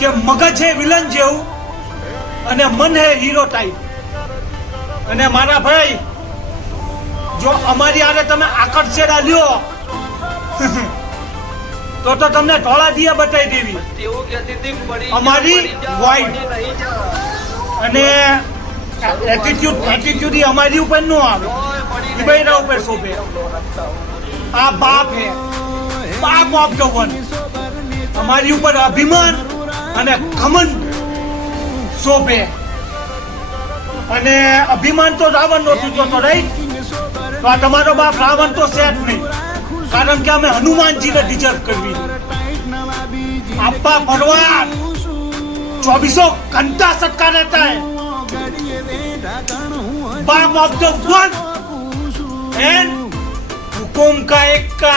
કે મગજ છે વિલન જેવું અને મન હે હીરો ટાઈપ. અને મારા ભાઈ જો અમારી આરે તમે આકર્ષેડા લ્યો તો તમને ધોળા દિયા બતાવી દેવી. અમારી વાઈટ અને એટીટ્યુડ અમારી ઉપર નો આવે, બૈરા ઉપર શોભે. આ બાપ હે, બાપ ઓફ ધ વન. અમારી ઉપર અભિમાન અને ઘમંડ શોભે. અને અભિમાન તો રાવણ નો થતો હતો, રાઈટ? તો આ તમારો બાપ રાવણ તો છે જ નહીં, કારણ કે અમે હનુમાનજીને ડિઝર્વ કરવી. આપા પરવાર 24 घंटा सटका रहता है. बाप ऑफ द वन एंड हुकुम का एक का